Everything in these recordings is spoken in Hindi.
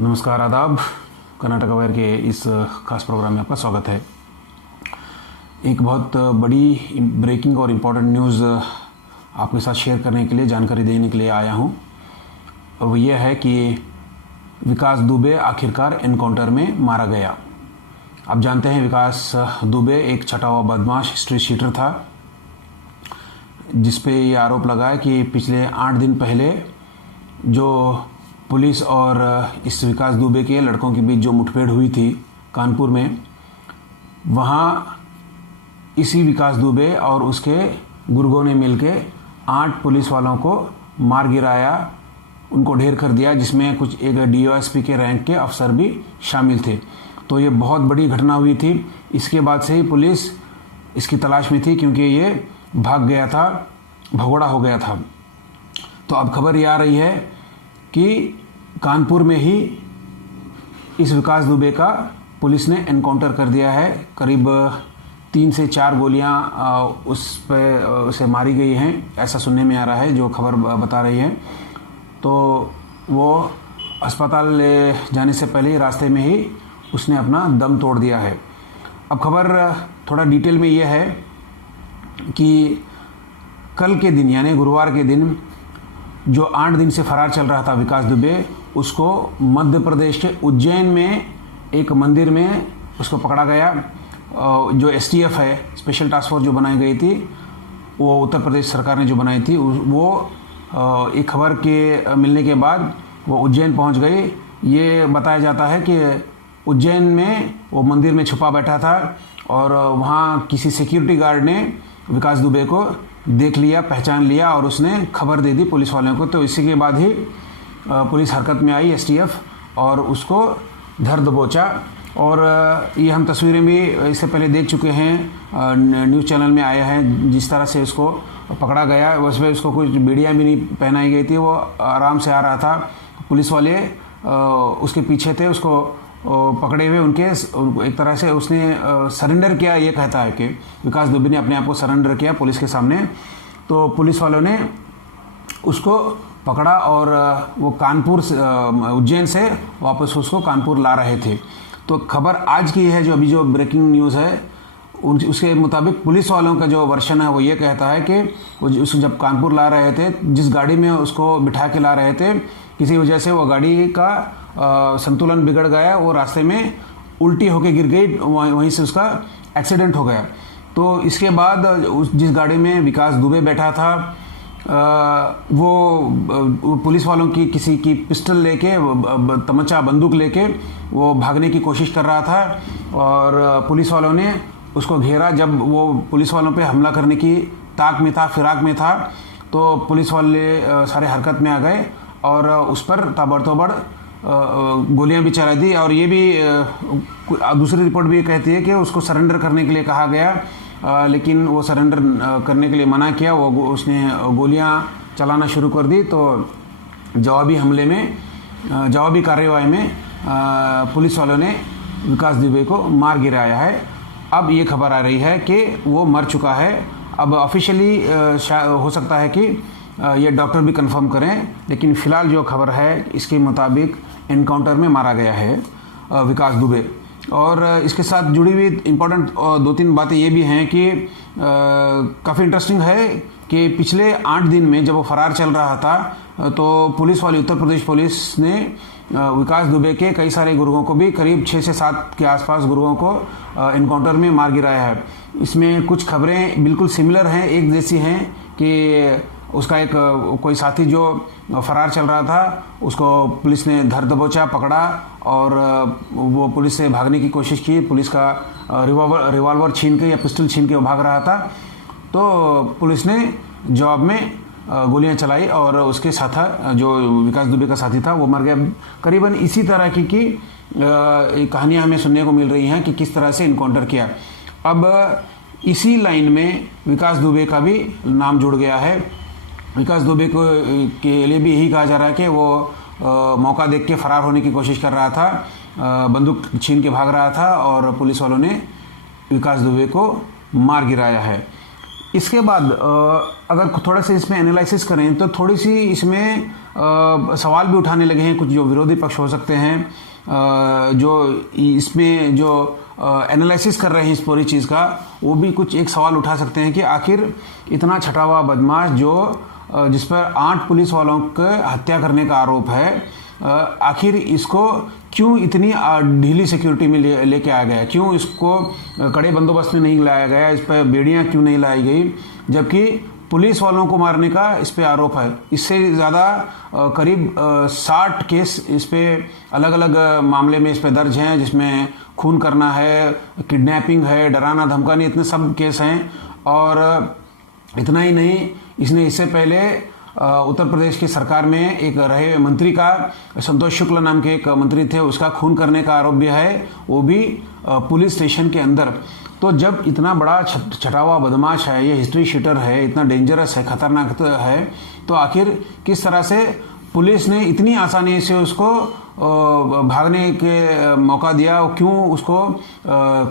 नमस्कार, आदाब। कर्नाटक अवेयर के इस खास प्रोग्राम में आपका स्वागत है। एक बहुत बड़ी ब्रेकिंग और इम्पोर्टेंट न्यूज़ आपके साथ शेयर करने के लिए, जानकारी देने के लिए आया हूं। और वो ये है कि विकास दुबे आखिरकार एनकाउंटर में मारा गया। आप जानते हैं विकास दुबे एक छटा हुआ बदमाश स्ट्रीट शीटर था, जिस पे ये आरोप लगाया कि पिछले 8 दिन पहले जो पुलिस और इस विकास दुबे के लड़कों के बीच जो मुठभेड़ हुई थी कानपुर में, वहाँ इसी विकास दुबे और उसके गुर्गों ने मिलके 8 पुलिस वालों को मार गिराया, उनको ढेर कर दिया, जिसमें कुछ एक डीओएसपी के रैंक के अफसर भी शामिल थे। तो ये बहुत बड़ी घटना हुई थी। इसके बाद से ही पुलिस इसकी तलाश में थी, क्योंकि ये भाग गया था, भगोड़ा हो गया था। तो अब खबर ये आ रही है कि कानपुर में ही इस विकास दुबे का पुलिस ने एनकाउंटर कर दिया है। करीब 3 से 4 गोलियां उस पे उसे मारी गई हैं, ऐसा सुनने में आ रहा है, जो खबर बता रही है। तो वो अस्पताल ले जाने से पहले ही रास्ते में ही उसने अपना दम तोड़ दिया है। अब खबर थोड़ा डिटेल में ये है कि कल के दिन यानी गुरुवार के दिन जो 8 दिन से फरार चल रहा था विकास दुबे, उसको मध्य प्रदेश के उज्जैन में एक मंदिर में उसको पकड़ा गया। जो एसटीएफ है, स्पेशल टास्क फोर्स जो बनाई गई थी, वो उत्तर प्रदेश सरकार ने जो बनाई थी, वो एक खबर के मिलने के बाद वो उज्जैन पहुंच गई। ये बताया जाता है कि उज्जैन में वो मंदिर में छुपा बैठा था और वहाँ किसी सिक्योरिटी गार्ड ने विकास दुबे को देख लिया, पहचान लिया और उसने खबर दे दी पुलिस वालों को। तो इसी के बाद ही पुलिस हरकत में आई, एसटीएफ, और उसको धर दबोचा। और ये हम तस्वीरें भी इससे पहले देख चुके हैं, न्यूज़ चैनल में आया है, जिस तरह से उसको पकड़ा गया। उसमें उसको कुछ बेड़ियाँ भी नहीं पहनाई गई थी, वो आराम से आ रहा था। पुलिस वाले उसके पीछे थे, उसको पकड़े हुए। उनके एक तरह से उसने सरेंडर किया, ये कहता है कि विकास दुबे ने अपने आप को सरेंडर किया पुलिस के सामने। तो पुलिस वालों ने उसको पकड़ा और वो कानपुर उज्जैन से वापस उसको कानपुर ला रहे थे। तो खबर आज की है, जो अभी जो ब्रेकिंग न्यूज़ है, उसके मुताबिक पुलिस वालों का जो वर्शन है वो ये कहता है कि वो उसको जब कानपुर ला रहे थे, जिस गाड़ी में उसको बिठा के ला रहे थे, किसी वजह से वो गाड़ी का संतुलन बिगड़ गया, वो रास्ते में उल्टी होके गिर गई, वहीं से उसका एक्सीडेंट हो गया। तो इसके बाद जिस गाड़ी में विकास दुबे बैठा था, वो पुलिस वालों की किसी की पिस्टल लेके, तमंचा बंदूक लेके वो भागने की कोशिश कर रहा था और पुलिस वालों ने उसको घेरा। जब वो पुलिस वालों पे हमला करने की ताक में था, फिराक में था, तो पुलिस वाले सारे हरकत में आ गए और उस पर ताबड़तोड़ गोलियां भी चला दी। और ये भी दूसरी रिपोर्ट भी कहती है कि उसको सरेंडर करने के लिए कहा गया, लेकिन वो सरेंडर करने के लिए मना किया। उसने गोलियां चलाना शुरू कर दी। तो जवाबी हमले में, जवाबी कार्रवाई में पुलिस वालों ने विकास दुबे को मार गिराया है। अब ये खबर आ रही है कि वो मर चुका है। अब ऑफिशियली हो सकता है कि ये डॉक्टर भी कंफर्म करें, लेकिन फ़िलहाल जो खबर है इसके मुताबिक एनकाउंटर में मारा गया है विकास दुबे। और इसके साथ जुड़ी हुई इम्पोर्टेंट 2-3 बातें ये भी हैं कि काफ़ी इंटरेस्टिंग है कि पिछले 8 दिन में जब वो फरार चल रहा था, तो पुलिस वाली, उत्तर प्रदेश पुलिस ने विकास दुबे के कई सारे गुर्गों को भी, करीब 6 से 7 के आसपास गुर्गों को एनकाउंटर में मार गिराया है। इसमें कुछ खबरें बिल्कुल सिमिलर हैं, एक जैसी हैं, कि उसका एक कोई साथी जो फरार चल रहा था, उसको पुलिस ने धर दबोचा, पकड़ा और वो पुलिस से भागने की कोशिश की। पुलिस का रिवॉल्वर छीन के या पिस्टल छीन के वो भाग रहा था। तो पुलिस ने जवाब में गोलियां चलाई और उसके साथ जो विकास दुबे का साथी था वो मर गया। करीबन इसी तरह की कहानियां हमें सुनने को मिल रही हैं कि किस तरह से इनकाउंटर किया। अब इसी लाइन में विकास दुबे का भी नाम जुड़ गया है। विकास दुबे को के लिए भी यही कहा जा रहा है कि वो मौका देख के फरार होने की कोशिश कर रहा था, बंदूक छीन के भाग रहा था और पुलिस वालों ने विकास दुबे को मार गिराया है। इसके बाद अगर थोड़ा सा इसमें एनालिसिस करें तो थोड़ी सी इसमें सवाल भी उठाने लगे हैं कुछ जो विरोधी पक्ष हो सकते हैं, जो इसमें जो एनालिसिस कर रहे हैं इस पूरी चीज़ का, वो भी कुछ एक सवाल उठा सकते हैं कि आखिर इतना छटा हुआ बदमाश जो जिस पर 8 पुलिस वालों को हत्या करने का आरोप है, आखिर इसको क्यों इतनी ढीली सिक्योरिटी में लेके आया गया, क्यों इसको कड़े बंदोबस्त में नहीं लाया गया, इस पर बेड़ियां क्यों नहीं लाई गई, जबकि पुलिस वालों को मारने का इस पे आरोप है। इससे ज़्यादा करीब 60 केस इस पे अलग अलग मामले में इस पे दर्ज हैं, जिसमें खून करना है, किडनैपिंग है, डराना धमकाना, इतने सब केस हैं। और इतना ही नहीं, इसने इससे पहले उत्तर प्रदेश की सरकार में एक रहे मंत्री का, संतोष शुक्ल नाम के एक मंत्री थे, उसका खून करने का आरोप भी है, वो भी पुलिस स्टेशन के अंदर। तो जब इतना बड़ा छटा हुआ बदमाश है, ये हिस्ट्री शीटर है, इतना डेंजरस है, खतरनाक है, तो आखिर किस तरह से पुलिस ने इतनी आसानी से उसको भागने के मौका दिया, क्यों उसको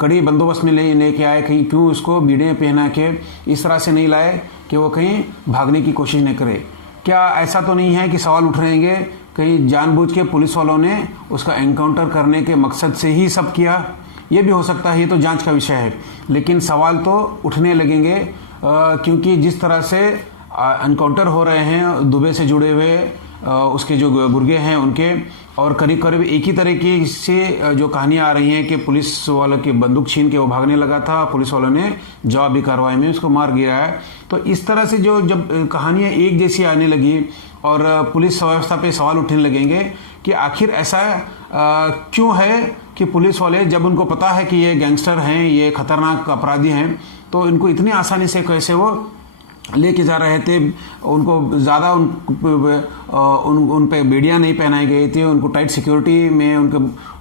कड़ी बंदोबस्त में लेके आए, कहीं क्यों उसको बीड़े पहना के इस तरह से नहीं लाए कि वो कहीं भागने की कोशिश न करे। क्या ऐसा तो नहीं है कि सवाल उठ रहेंगे कहीं जानबूझ के पुलिस वालों ने उसका एनकाउंटर करने के मकसद से ही सब किया? ये भी हो सकता है, ये तो जांच का विषय है, लेकिन सवाल तो उठने लगेंगे क्योंकि जिस तरह से एनकाउंटर हो रहे हैं दुबे से जुड़े हुए उसके जो गुर्गे हैं उनके, और करीब करीब एक ही तरीके से जो कहानियां आ रही हैं कि पुलिस वालों की बंदूक छीन के वो भागने लगा था, पुलिस वालों ने जवाबी कार्रवाई में उसको मार गिरा है। तो इस तरह से जो जब कहानियां एक जैसी आने लगी और पुलिस व्यवस्था पे सवाल उठने लगेंगे कि आखिर ऐसा क्यों है कि पुलिस वाले, जब उनको पता है कि ये गैंगस्टर हैं, ये खतरनाक अपराधी हैं, तो इनको इतनी आसानी से कैसे वो लेके जा रहे थे, उनको ज़्यादा उन पे बेड़ियाँ नहीं पहनाई गई थी, उनको टाइट सिक्योरिटी में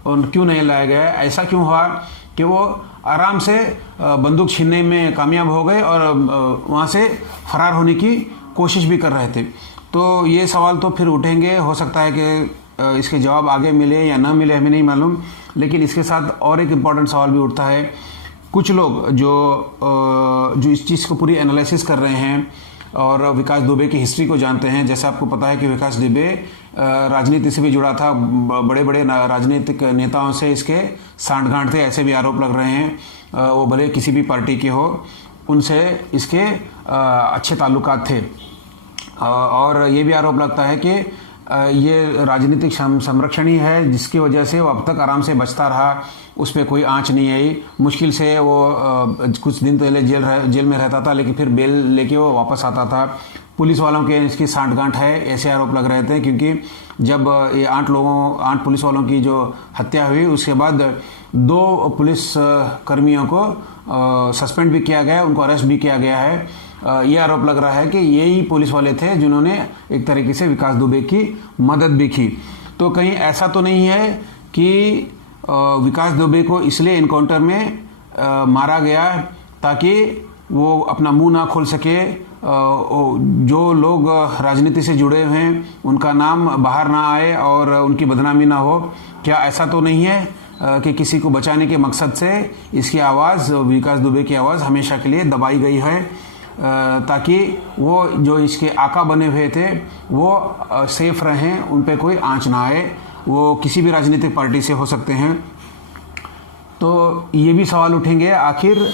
क्यों नहीं लाया गया? ऐसा क्यों हुआ कि वो आराम से बंदूक छीनने में कामयाब हो गए और वहाँ से फरार होने की कोशिश भी कर रहे थे? तो ये सवाल तो फिर उठेंगे, हो सकता है कि इसके जवाब आगे मिले या ना मिले, हमें नहीं मालूम। लेकिन इसके साथ और एक इम्पॉर्टेंट सवाल भी उठता है। कुछ लोग जो इस चीज़ को पूरी एनालिसिस कर रहे हैं और विकास दुबे की हिस्ट्री को जानते हैं, जैसे आपको पता है कि विकास दुबे राजनीति से भी जुड़ा था, बड़े बड़े राजनीतिक नेताओं से इसके सांठगांठ थे, ऐसे भी आरोप लग रहे हैं। वो भले किसी भी पार्टी के हो, उनसे इसके अच्छे ताल्लुकात थे। और ये भी आरोप लगता है कि ये राजनीतिक संरक्षण ही है जिसकी वजह से वो अब तक आराम से बचता रहा, उस पर कोई आंच नहीं आई। मुश्किल से वो कुछ दिन पहले जेल में रहता था, लेकिन फिर बेल लेके वो वापस आता था। पुलिस वालों के इसकी सांठगांठ है, ऐसे आरोप लग रहे थे, क्योंकि जब ये 8 पुलिस वालों की जो हत्या हुई उसके बाद 2 पुलिस कर्मियों को सस्पेंड भी किया गया, उनको अरेस्ट भी किया गया है। ये आरोप लग रहा है कि यही पुलिस वाले थे जिन्होंने एक तरीके से विकास दुबे की मदद भी की। तो कहीं ऐसा तो नहीं है कि विकास दुबे को इसलिए इनकाउंटर में मारा गया ताकि वो अपना मुंह ना खोल सके, जो लोग राजनीति से जुड़े हुए हैं उनका नाम बाहर ना आए और उनकी बदनामी ना हो? क्या ऐसा तो नहीं है कि किसी को बचाने के मकसद से इसकी आवाज़, विकास दुबे की आवाज़ हमेशा के लिए दबाई गई है, ताकि वो जो इसके आका बने हुए थे वो सेफ रहें, उन पे कोई आंच ना आए? वो किसी भी राजनीतिक पार्टी से हो सकते हैं। तो ये भी सवाल उठेंगे, आखिर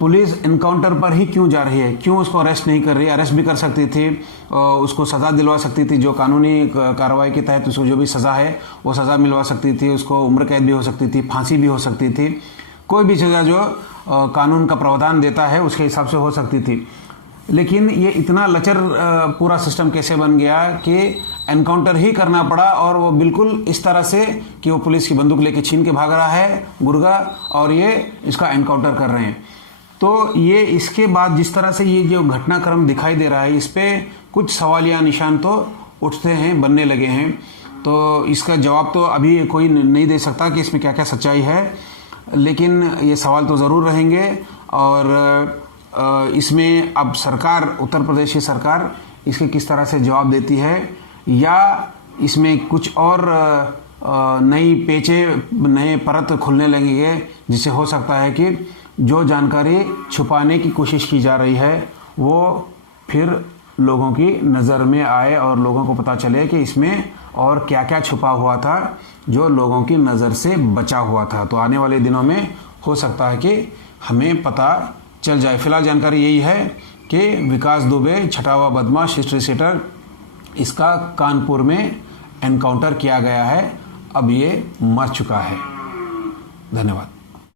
पुलिस इनकाउंटर पर ही क्यों जा रही है, क्यों उसको अरेस्ट नहीं कर रही? अरेस्ट भी कर सकती थी, उसको सज़ा दिलवा सकती थी, जो कानूनी कार्रवाई के तहत उसको जो भी सज़ा है वो सज़ा मिलवा सकती थी, उसको उम्र कैद भी हो सकती थी, फांसी भी हो सकती थी, कोई भी सज़ा जो कानून का प्रावधान देता है उसके हिसाब से हो सकती थी। लेकिन ये इतना लचर पूरा सिस्टम कैसे बन गया कि एनकाउंटर ही करना पड़ा, और वो बिल्कुल इस तरह से कि वो पुलिस की बंदूक लेके छीन के भाग रहा है गुर्गा, और ये इसका एनकाउंटर कर रहे हैं। तो ये इसके बाद जिस तरह से ये जो घटनाक्रम दिखाई दे रहा है, इस पर कुछ सवालिया निशान तो उठते हैं, बनने लगे हैं। तो इसका जवाब तो अभी कोई नहीं दे सकता कि इसमें क्या क्या सच्चाई है, लेकिन ये सवाल तो ज़रूर रहेंगे। और इसमें अब सरकार, उत्तर प्रदेश की सरकार इसके किस तरह से जवाब देती है, या इसमें कुछ और नई पेचे, नए परत खुलने लगेंगे, जिससे हो सकता है कि जो जानकारी छुपाने की कोशिश की जा रही है वो फिर लोगों की नज़र में आए और लोगों को पता चले कि इसमें और क्या क्या छुपा हुआ था जो लोगों की नज़र से बचा हुआ था। तो आने वाले दिनों में हो सकता है कि हमें पता चल जाए। फिलहाल जानकारी यही है कि विकास दुबे छठा हुआ बदमाश हिस्ट्री सीटर, इसका कानपुर में एनकाउंटर किया गया है। अब ये मर चुका है। धन्यवाद।